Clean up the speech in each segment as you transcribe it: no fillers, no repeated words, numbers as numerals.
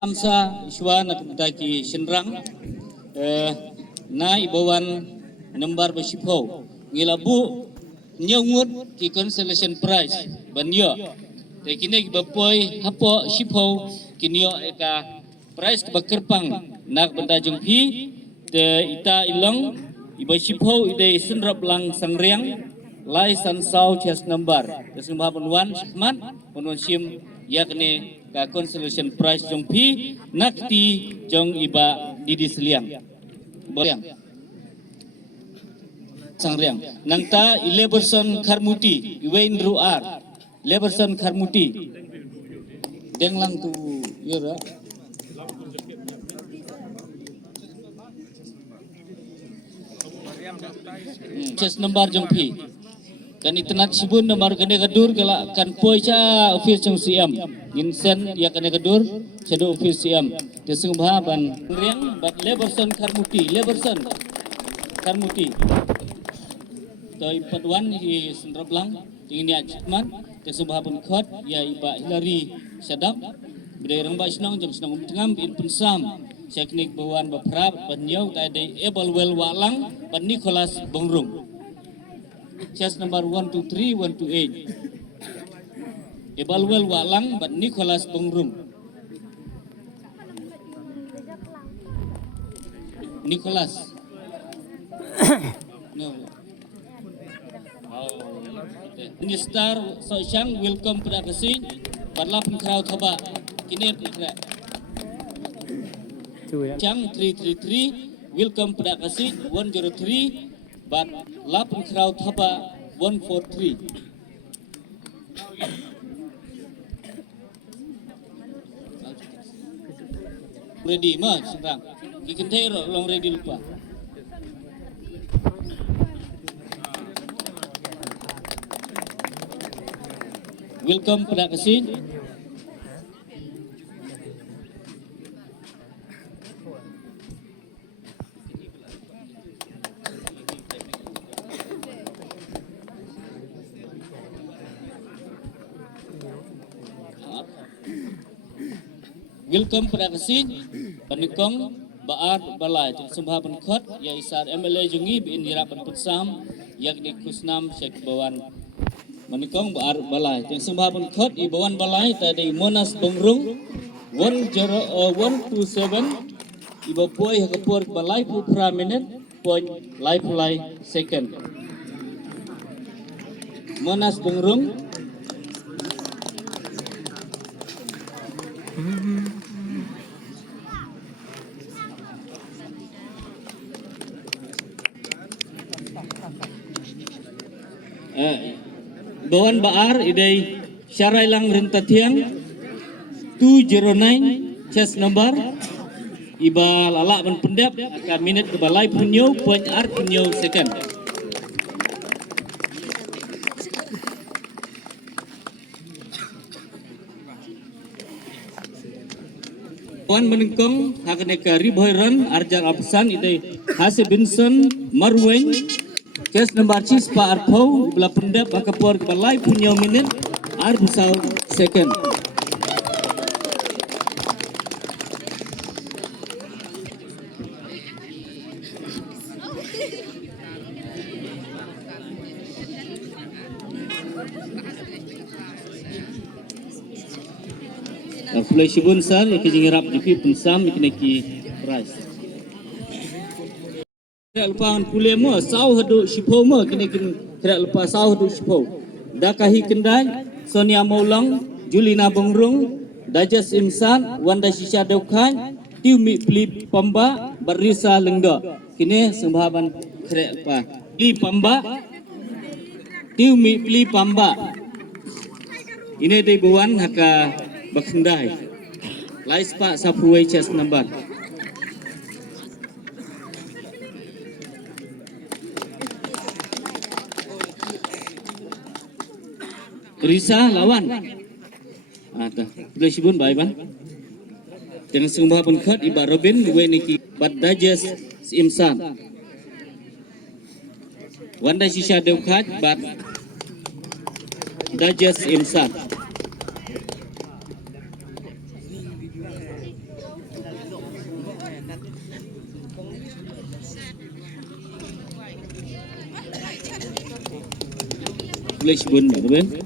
Amsa Iswa nakutaki Shenrang na ibawan nomor bersipo ngilabu nyungut ki consolation prize banyo tekine bapoi hapo sipo kinyo eka prize kebakerpang nak bendajung pi te ita ilong iba sipo ide sunrap lang sangriang lai sansau chest number kesembah penwan shikman penwan sim yakni ka consolation prize jong pi nakti jong iba didi seliang beriang sangriang nangta 11 Karmuti Iwain Ruar 11 Karmuti denglang tu yura chest number jong pi kan itnat sibun nomor kene gadur kala kan poicha office jong siam insen ya kene gadur sedo office siam desung ban riang bat leberson Karmuti to ipadwan hi sendrablang tingini ajman desung ban khot ya iba Hilary Sadap bidai rang ba snong jong snong tengam in pensam teknik bawan baprap banyau tadi ebal wel walang ban Nicholas Bongrung chest number 123 128 Ibalwel Walang but Nicholas Bongrung Nicholas no Minister Sosyang welcome pada kasih parla pengkrau thaba kini pengkra Chang 333 welcome pada kasih 103 but lapun crowd thaba 143 ready mas serang kikentay long ready lupa welcome pada kasih welcome pada kasih penikong baar balai sembah penkhot ya isar MLA jungi bin hirapan pensam yakni kusnam Syekh Bawan menikong baar balai sembah penkhot i Bawan balai tadi Monas Bongrung 10127 iba poi hakapur balai pura minute point life second Monas Bongrung Bawan Baar idai Syarai Lang Rentatiang 209 chest number iba lalak ban pendap akan minit ke balai punyo point art punyo second Bawan menengkong hakneka Riboiran Arjar Absan idai Hase Binson Marwen kes number cis pa arpau belah pendap akapor balai punya minit arbusau second Fulai Shibun sar ikijingirap jipi pensam ikineki prize tidak lupa pulih mo sau hadu sipo mo kini tidak lupa sau hadu sipo dakahi kendai Sonia Maulong Julina Bongrung Dajas Imsan Wanda Shisha Deukai Tiumi Pli Pamba Barisa Lengdo kini sembahaban tidak lupa Pli Pamba Tiumi Pli Pamba ini dari buan haka bakendai lais pak sapuai chest number Risa lawan. Ada. Boleh sibun baik ban. Dengan sembah penkhot iba Robin duwe niki bad dajes Imsan. Wanda sisa deukat bad dajes Imsan. Boleh sebut betul.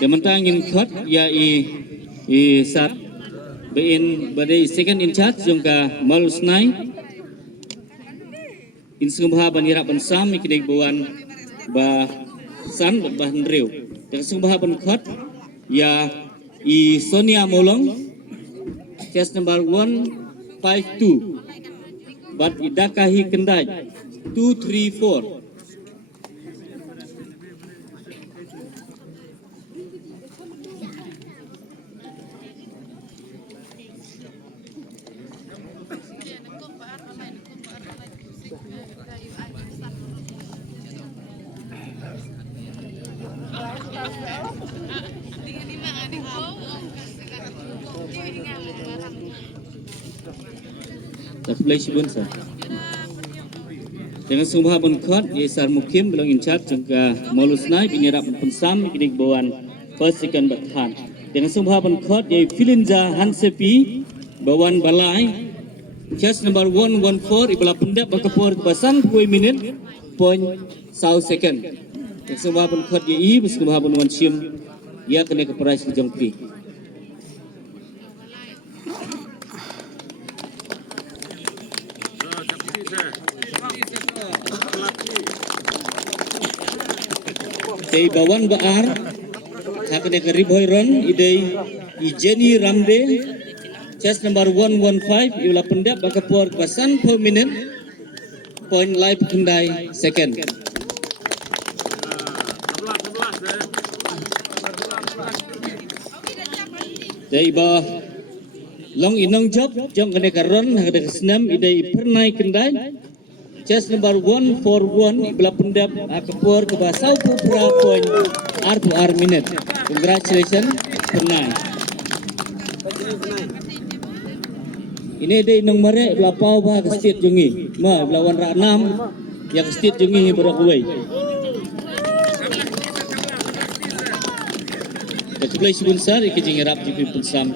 Sementara ingin cut ya saat bein badai second in charge jangka malus nai insumbaha banira bansam ikidai buan ba san ba hendriu dan sumbaha ban cut ya Sonia Molong chest number 152 but idakahi kendai 234. Tak boleh sibun sah. Dengan sumber benkhot, Yesar Mukim belum in charge juga Molus Nai binirap pensam kidik bawan first second bertahan. Dengan sumber benkhot, Filinza Hansepi bawan balai chest number 114 ibalah pendap berkepur kebasan 2 minit point 1 second. Dengan sumber benkhot bersumber benwan sim ia kena ke prize jangki. Tei bawan baar hakne ke riboy ron idei Jenny Ramde chest number 115 iula pendap bakapur kebasan per minute point live kendai second. Tei ba long inong job jong kene karon hakne ke senam idei pernai kendai chest number 141 ibelah pendap akapur ke basau pupra point R minute. Congratulations pernah. Ini dia nong mare ibelah pau bah ke state jungi. Ma ibelah wan rak 6 yang state jungi berak kuai. Kecuali sebun sar ikijing rap jipi pensam.